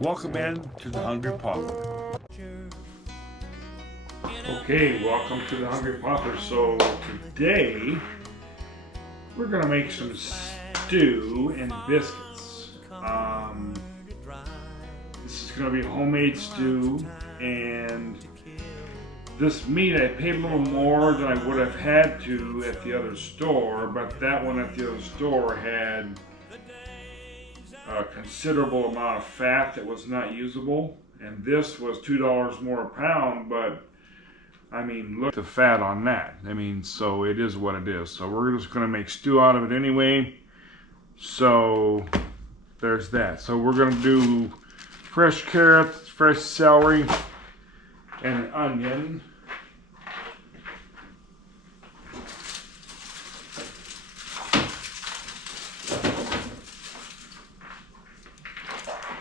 Welcome in to the Hungry Pauper. Okay, welcome to the Hungry Pauper. So today we're gonna make some stew and biscuits. This is gonna be a homemade stew, and this meat I paid a little more than I would have had to at the other store, but that one at the other store had a considerable amount of fat that was not usable, and this was $2 more a pound, but I mean, look at the fat on that. I mean, so it is what it is. So we're just going to make stew out of it anyway. So there's that. So we're going to do fresh carrots, fresh celery, and an onion.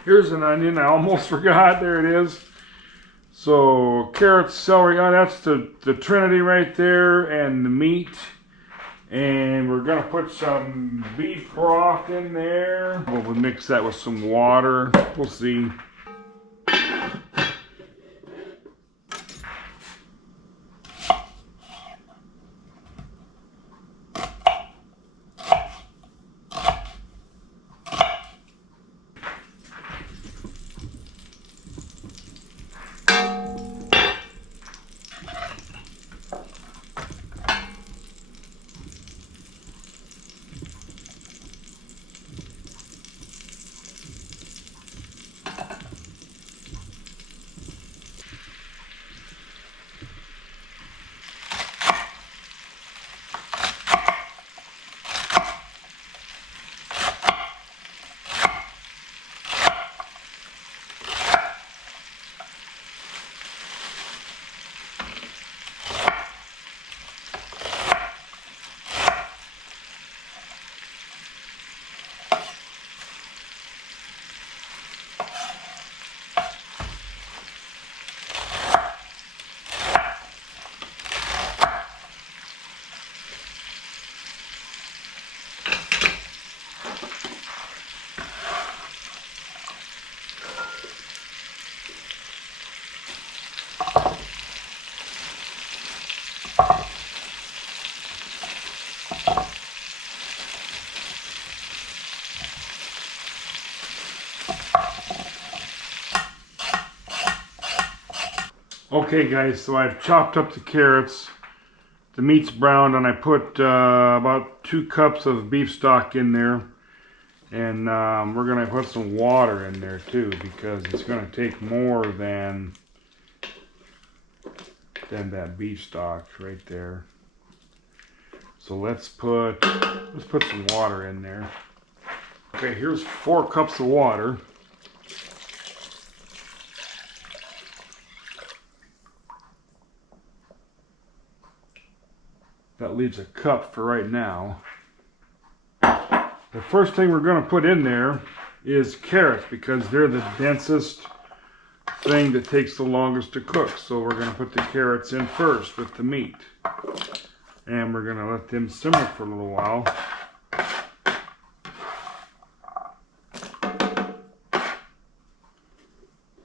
Here's an onion. I almost forgot. There it is. So carrots, celery, that's the trinity right there, and the meat. And we're going to put some beef broth in there. We'll mix that with some water. We'll see. Okay guys, so I've chopped up the carrots, the meat's browned, and I put about 2 cups of beef stock in there, and we're going to put some water in there too, because it's going to take more than that beef stock right there. So let's put some water in there. Okay, here's 4 cups of water. That leaves a cup for right now. The first thing we're going to put in there is carrots, because they're the densest thing that takes the longest to cook. So we're going to put the carrots in first with the meat. And we're going to let them simmer for a little while.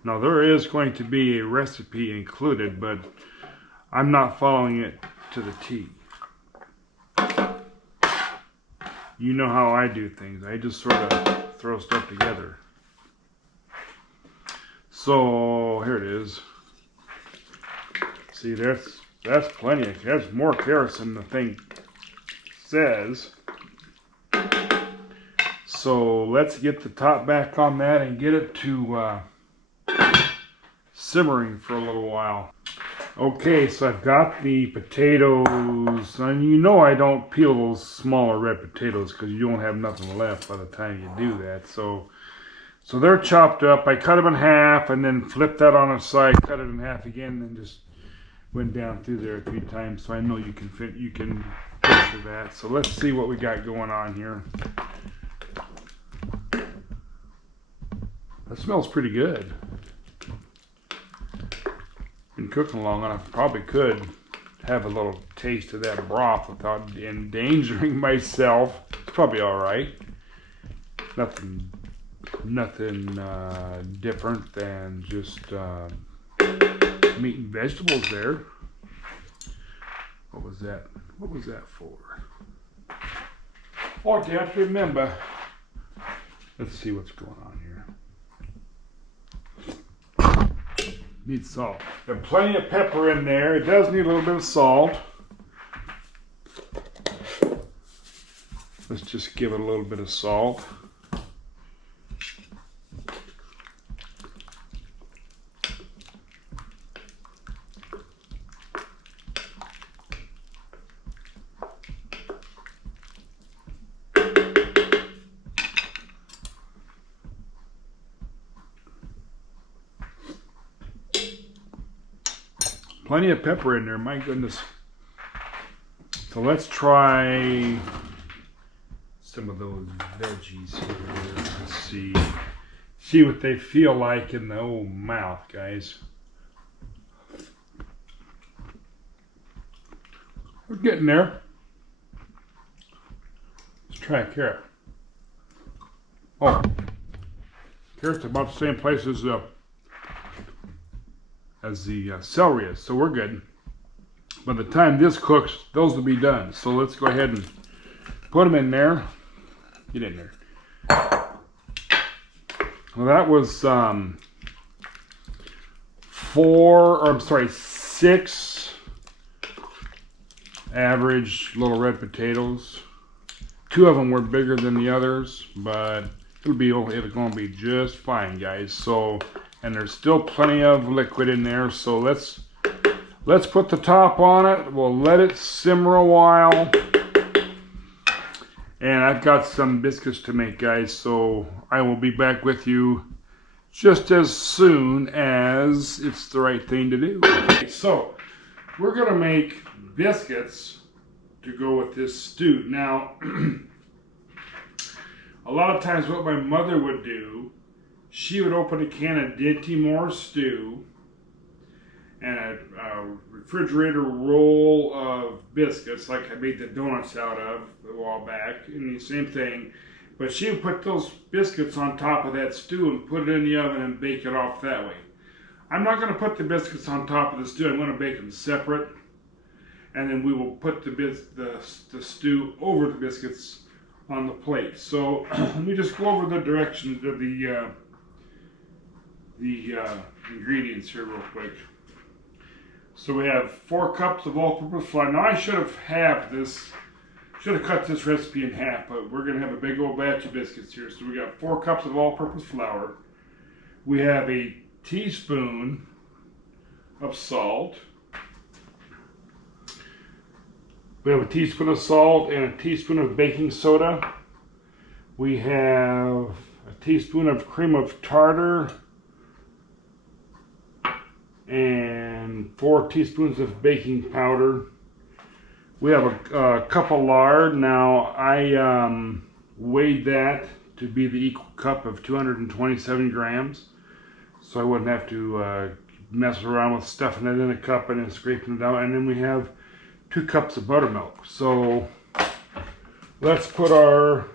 Now there is going to be a recipe included, but I'm not following it to the T. You know how I do things. I just sort of throw stuff together. So here it is. See, that's plenty. That's more carrots than the thing says. So let's get the top back on that and get it to simmering for a little while. Okay, so I've got the potatoes, and you know I don't peel those smaller red potatoes because you won't have nothing left by the time you do that. So they're chopped up. I cut them in half and then flipped that on its side, cut it in half again, and just went down through there a few times. So I know you can picture that. So let's see what we got going on here. That smells pretty good. Been cooking long enough, probably could have a little taste of that broth without endangering myself. It's probably all right. Nothing Nothing different than just meat and vegetables there. What was that? What was that for? Oh, you have to remember. Let's see what's going on here. Needs salt. Got plenty of pepper in there. It does need a little bit of salt. Let's just give it a little bit of salt. Plenty of pepper in there, my goodness. So let's try some of those veggies here. Let's see what they feel like in the old mouth, guys. We're getting there. Let's try a carrot. Oh, carrot's about the same place as the celery is, so we're good. By the time this cooks, those will be done. So let's go ahead and put them in there. Get in there. Well, that was 6 average little red potatoes. 2 of them were bigger than the others, but it's going to be just fine, guys. So, and there's still plenty of liquid in there, so let's put the top on it. We'll let it simmer a while. And I've got some biscuits to make, guys, so I will be back with you just as soon as it's the right thing to do. Okay, so we're gonna make biscuits to go with this stew. Now, a lot of times what my mother would do, she would open a can of Dinty Moore stew and a refrigerator roll of biscuits, like I made the donuts out of a while back, and the same thing. But she would put those biscuits on top of that stew and put it in the oven and bake it off that way. I'm not going to put the biscuits on top of the stew. I'm going to bake them separate, and then we will put the stew over the biscuits on the plate. So let me just go over the directions of the ingredients here real quick. So we have 4 cups of all-purpose flour. Now I should have cut this recipe in half, but we're going to have a big old batch of biscuits here. So we got 4 cups of all-purpose flour. We have a teaspoon of salt. We have a teaspoon of salt and a teaspoon of baking soda. We have a teaspoon of cream of tartar and 4 teaspoons of baking powder. We have a cup of lard. Now I weighed that to be the equal cup of 227 grams, so I wouldn't have to mess around with stuffing it in a cup and then scraping it out. And then we have 2 cups of buttermilk. So let's put our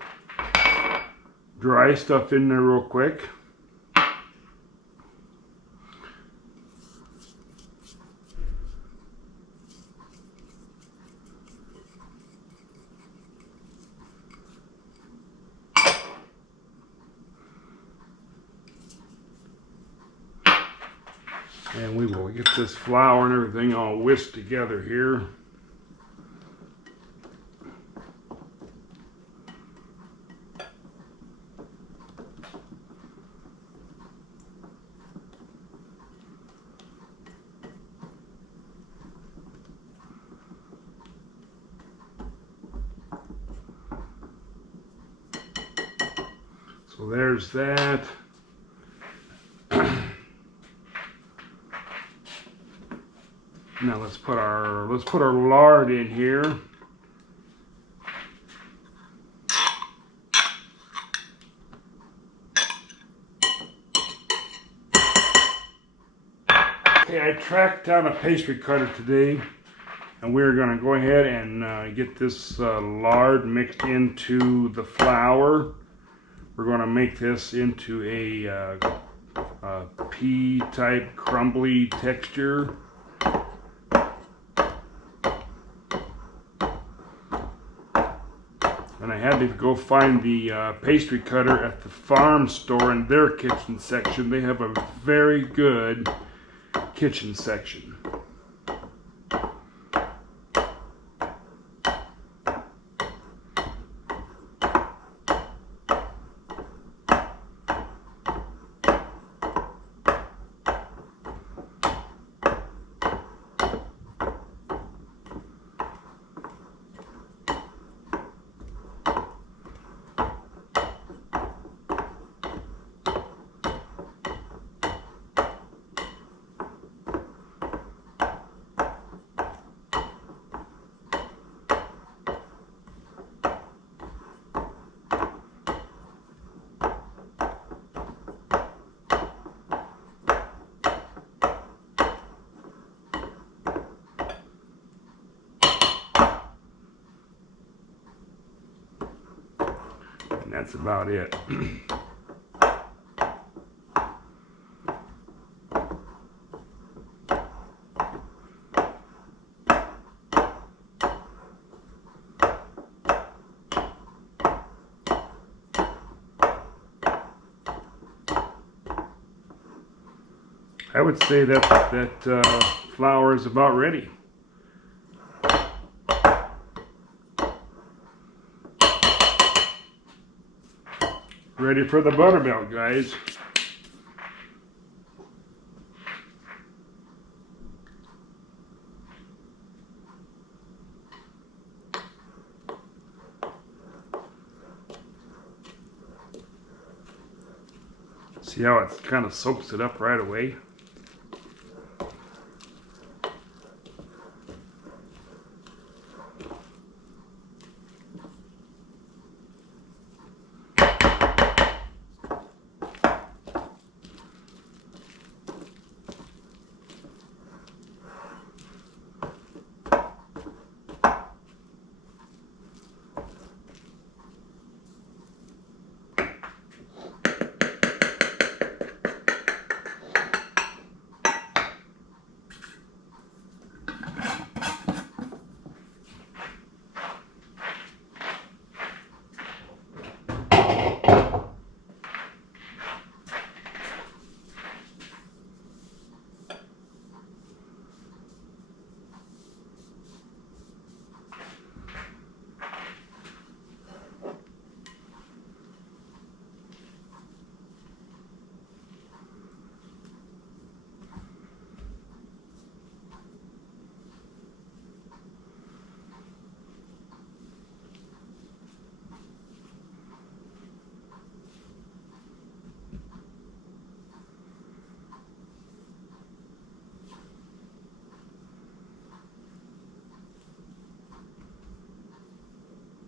dry stuff in there real quick. And we will get this flour and everything all whisked together here. So there's that. Now let's put our lard in here. Okay, I tracked down a pastry cutter today, and we're going to go ahead and get this lard mixed into the flour. We're going to make this into a pea-type crumbly texture. And I had to go find the pastry cutter at the farm store in their kitchen section. They have a very good kitchen section. And that's about it. I would say that flour is about ready. Ready for the buttermilk, guys. See how it kind of soaks it up right away?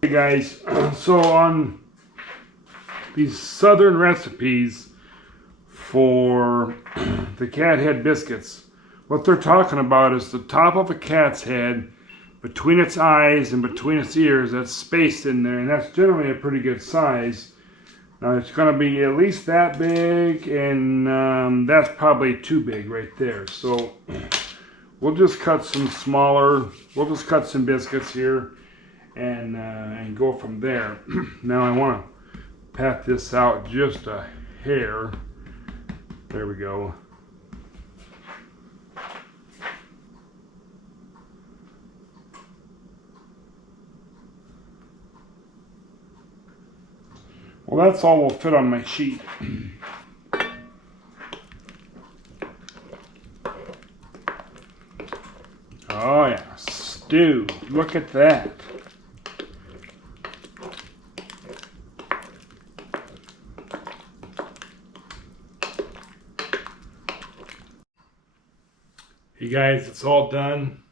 Hey guys, so on these southern recipes for the cat head biscuits, what they're talking about is the top of a cat's head between its eyes and between its ears. That's spaced in there, and that's generally a pretty good size. Now it's going to be at least that big, and that's probably too big right there. So we'll just cut some smaller, we'll just cut some biscuits here and go from there. Now I want to pat this out just a hair. There we go. Well, that's all will fit on my sheet. Oh yeah, stew. Look at that. Hey guys, it's all done.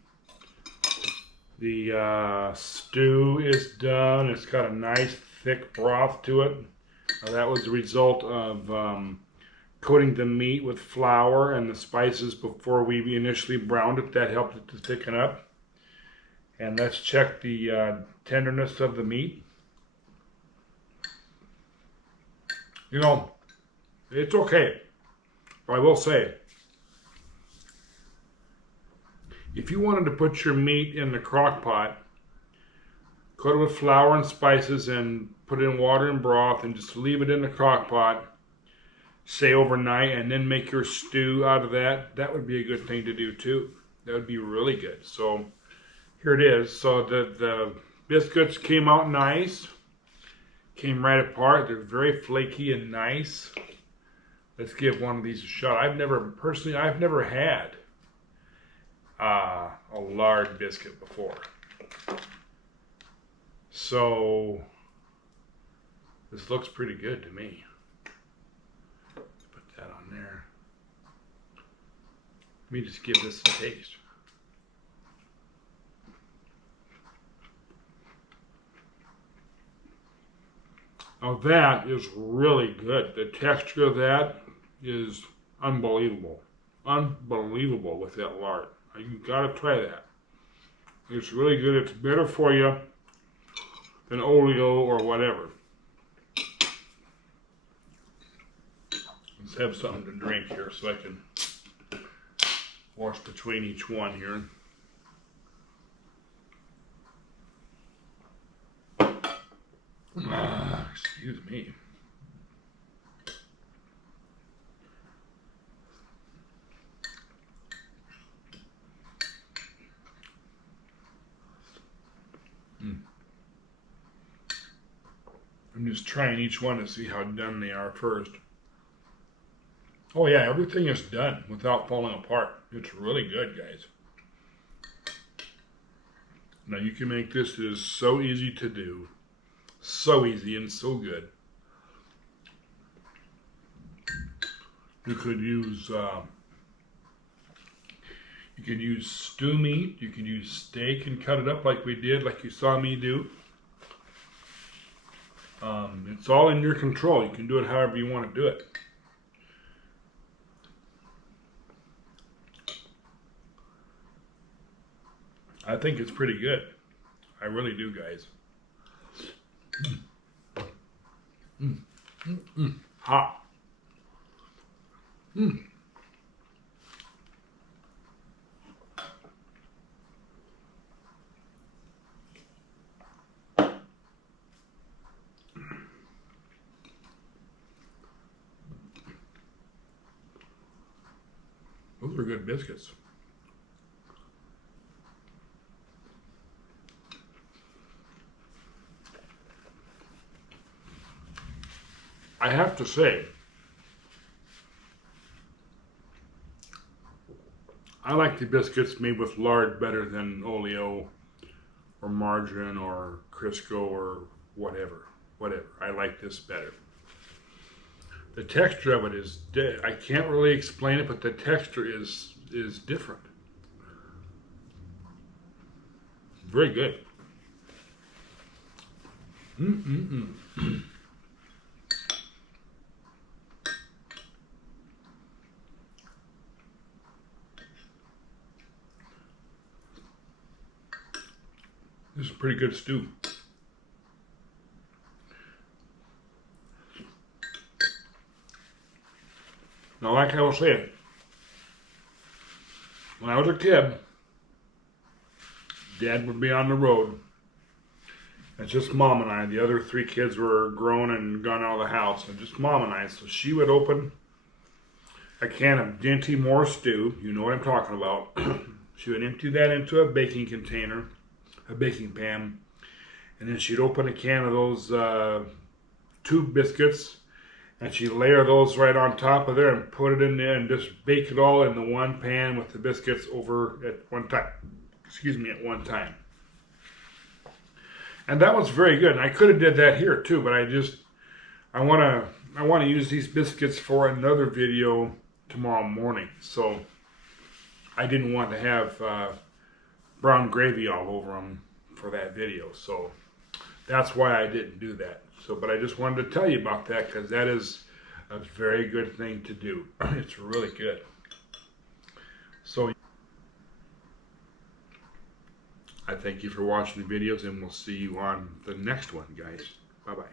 The stew is done. It's got a nice thick broth to it. That was the result of coating the meat with flour and the spices before we initially browned it. That helped it to thicken up. And let's check the tenderness of the meat. You know, it's okay. But I will say, if you wanted to put your meat in the crock pot, coat it with flour and spices and put it in water and broth and just leave it in the crock pot, say overnight, and then make your stew out of that, that would be a good thing to do too. That would be really good. So here it is. So the biscuits came out nice. Came right apart. They're very flaky and nice. Let's give one of these a shot. I've never had a lard biscuit before. So this looks pretty good to me. Let's put that on there. Let me just give this a taste. Now that is really good. The texture of that is unbelievable. Unbelievable with that lard. You gotta try that. It's really good. It's better for you than Oreo or whatever. Let's have something to drink here so I can wash between each one here. Excuse me. I'm just trying each one to see how done they are first. Oh yeah, everything is done without falling apart. It's really good, guys. Now you can make this. It is so easy to do. So easy and so good. You could use stew meat. You could use steak and cut it up like we did, like you saw me do. It's all in your control. You can do it however you want to do it. I think it's pretty good. I really do, guys. Hot. Those are good biscuits. I have to say, I like the biscuits made with lard better than Oleo or margarine or Crisco or whatever. I like this better. The texture of it is, I can't really explain it, but the texture is different. Very good. This is a pretty good stew. Now, like I was saying, when I was a kid, Dad would be on the road. It's just Mom and I. The other 3 kids were grown and gone out of the house. And just Mom and I. So she would open a can of Dinty Moore stew. You know what I'm talking about. She would empty that into a baking container, a baking pan. And then she'd open a can of those tube biscuits. And she'd layer those right on top of there and put it in there and just bake it all in the one pan with the biscuits over at one time. At one time. And that was very good. And I could have did that here too, but I want to use these biscuits for another video tomorrow morning. So I didn't want to have brown gravy all over them for that video. So that's why I didn't do that. So, but I just wanted to tell you about that because that is a very good thing to do. It's really good. So I thank you for watching the videos, and we'll see you on the next one, guys. Bye-bye.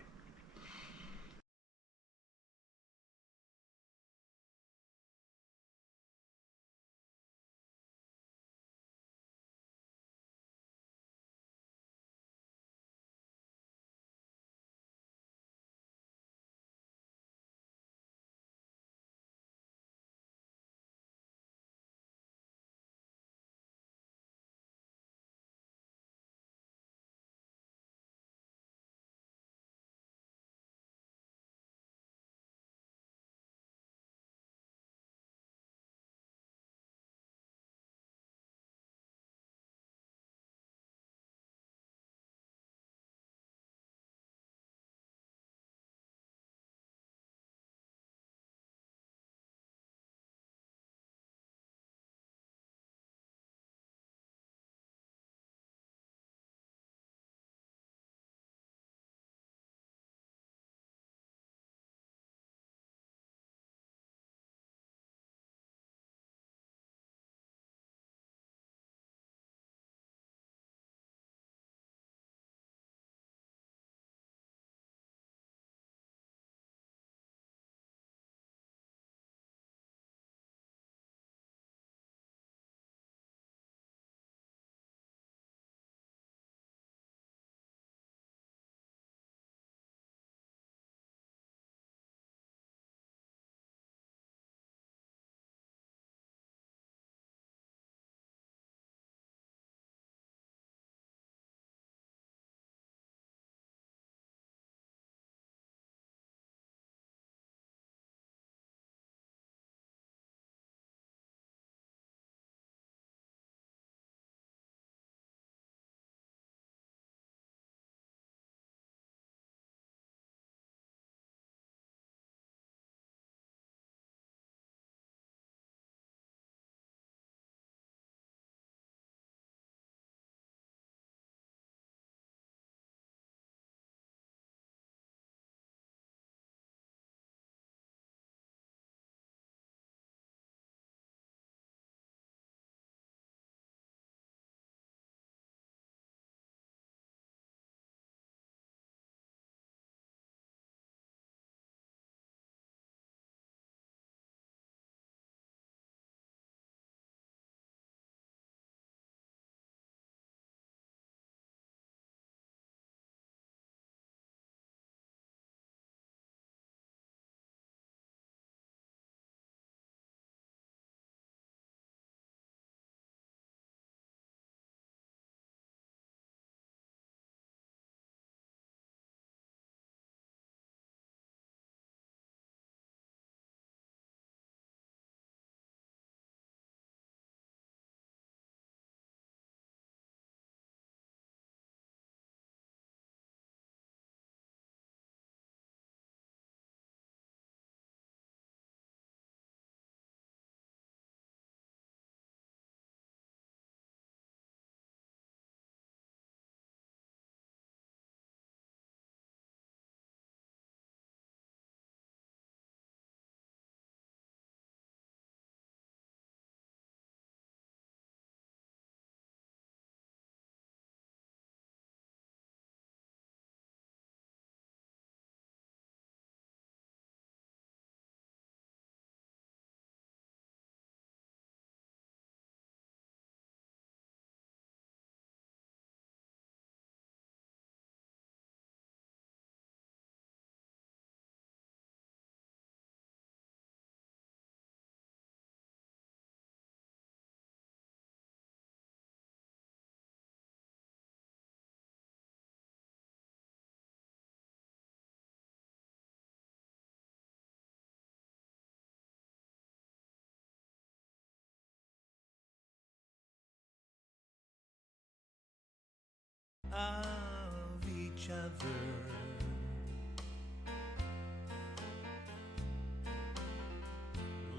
of each other.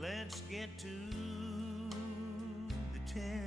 Let's get to the 10.